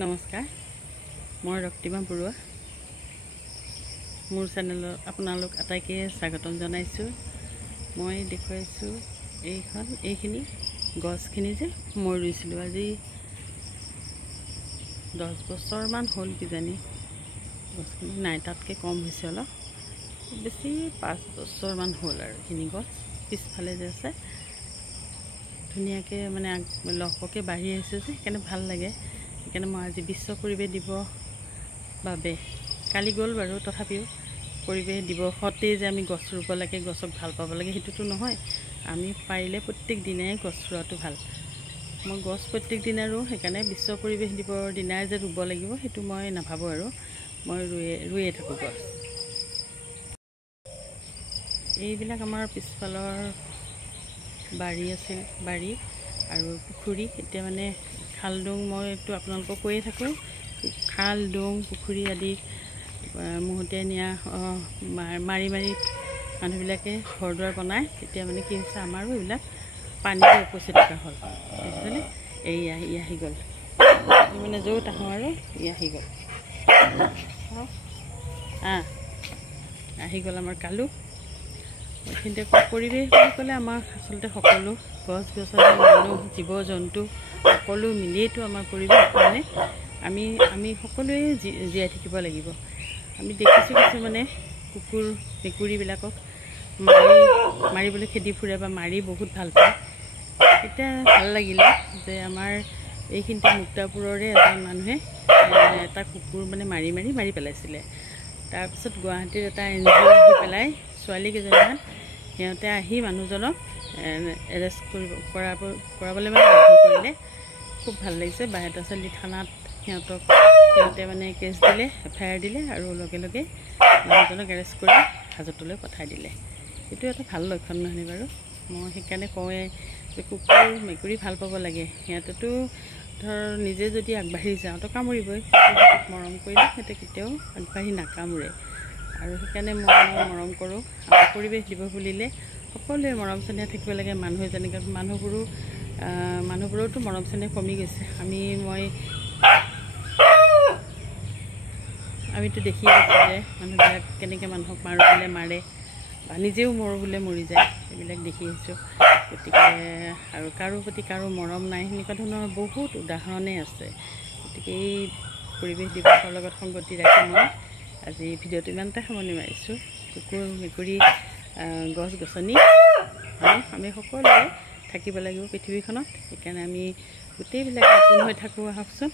নমস্কাৰ, মই ৰক্তিমা বৰুৱা। মোৰ চেনেলত আপোনালোক আটাইকে স্বাগতম জনাইছোঁ। মই দেখুৱাইছোঁ এইখিনি গছখিনি যে মই ৰুইছিলোঁ আজি 10 বছৰমান হ'ল কিজানি। গছখিনি নাই, তাতকৈ কম হৈছে অলপ, বেছি 5 বছৰমান হ'ল। আৰু এইখিনি গছ পিছফালে যে আছে ধুনীয়াকৈ মানে লহপহকৈ বাঢ়ি আহিছে যে, সেইকাৰণে ভাল লাগে। সেইকাৰণে মই আজি বিশ্ব পৰিৱেশ দিৱস বাবে, কালি গ'ল বাৰু, তথাপিও পৰিৱেশ দিৱসতেই যে আমি গছ ৰুব লাগে, গছক ভাল পাব লাগে সেইটোতো নহয়। আমি পাৰিলে প্ৰত্যেক দিনাই গছ ৰোৱাটো ভাল। মই গছ প্ৰত্যেক দিনাই ৰুওঁ, সেইকাৰণে বিশ্ব পৰিৱেশ দিৱসৰ দিনাই যে ৰুব লাগিব সেইটো মই নাভাবোঁ। আৰু মই ৰুয়ে থাকোঁ গছ। এইবিলাক আমাৰ পিছফালৰ বাৰী আছিল, বাৰী আৰু পুখুৰী। এতিয়া মানে খাল ডোং, মইতো আপোনালোকক কৈয়ে থাকোঁ, খাল ডোং পুখুৰী আদি মহতিয়াই নিয়া মাৰি মানুহবিলাকে ঘৰ দুৱাৰ বনায়। তেতিয়া মানে কি হৈছে, আমাৰো এইবিলাক পানীৰে উপচি থকা হ'ল। বুজিছেনে? ই আহি গ'ল, মানে য'ত আহোঁ আৰু আহি গ'ল, আহি গ'ল আমাৰ কালু। এইখিনিতে পৰিৱেশ বুলি ক'লে আমাৰ আচলতে সকলো গছ গছনি, মানুহ, জীৱ জন্তু সকলো মিলিয়েইতো আমাৰ পৰিৱেশ। মানে আমি সকলোৱে জীয়াই থাকিব লাগিব। আমি দেখিছোঁ কিছুমানে কুকুৰ মেকুৰীবিলাকক মাৰিবলৈ খেদি ফুৰে বা মাৰি বহুত ভাল পায়। এতিয়া ভাল লাগিলে যে আমাৰ এইখিনিতে মুক্তাপুৰৰে এজন মানুহে এটা কুকুৰ মানে মাৰি পেলাইছিলে। তাৰপিছত গুৱাহাটীৰ এটা NGO আহি পেলাই ছোৱালীকেইজনীমান, সিহঁতে আহি মানুহজনক এৰেষ্ট কৰাবলৈ মানে বাধ্য কৰিলে। খুব ভাল লাগিছে। বাহেতা চালি থানাত সিহঁতে মানে কেছ দিলে, FIR দিলে আৰু লগে লগে মানুহজনক এৰেষ্ট কৰি হাজতলৈ পঠাই দিলে। এইটো এটা ভাল লক্ষণ নহয়নে বাৰু? মই সেইকাৰণে কওঁৱেই যে কুকুৰ মেকুৰী ভাল পাব লাগে। সিহঁতেতো ধৰ নিজে যদি আগবাঢ়ি যাওঁ তো কামুৰিবই, মৰম কৰিলে সিহঁতে কেতিয়াও আগবাঢ়ি নাকামুৰে। আৰু সেইকাৰণে মই মৰম কৰোঁ। আমাৰ পৰিৱেশ দিৱস বুলিলে সকলোৱে মৰম চেনেহ থাকিব লাগে। মানুহে যেনেকৈ মানুহবোৰতো মৰম চেনেহ কমি গৈছে। আমিতো দেখি আছোঁ যে মানুহবিলাক কেনেকৈ মানুহক মাৰে বা নিজেও মৰোঁ বোলে মৰি যায়, এইবিলাক দেখি আহিছোঁ। গতিকে আৰু কাৰো প্ৰতি কাৰো মৰম নাই, সেনেকুৱা ধৰণৰ বহুত উদাহৰণেই আছে। গতিকে এই পৰিৱেশ দিৱসৰ লগত সংগতি ৰাখি মই আজি ভিডিঅ'টো ইমানতে সামৰণি মাৰিছোঁ। কুকুৰ মেকুৰী, গছ গছনি, আমি সকলোৱে থাকিব লাগিব পৃথিৱীখনত। সেইকাৰণে আমি গোটেইবিলাক আপোন হৈ থাকোঁ। আহকচোন।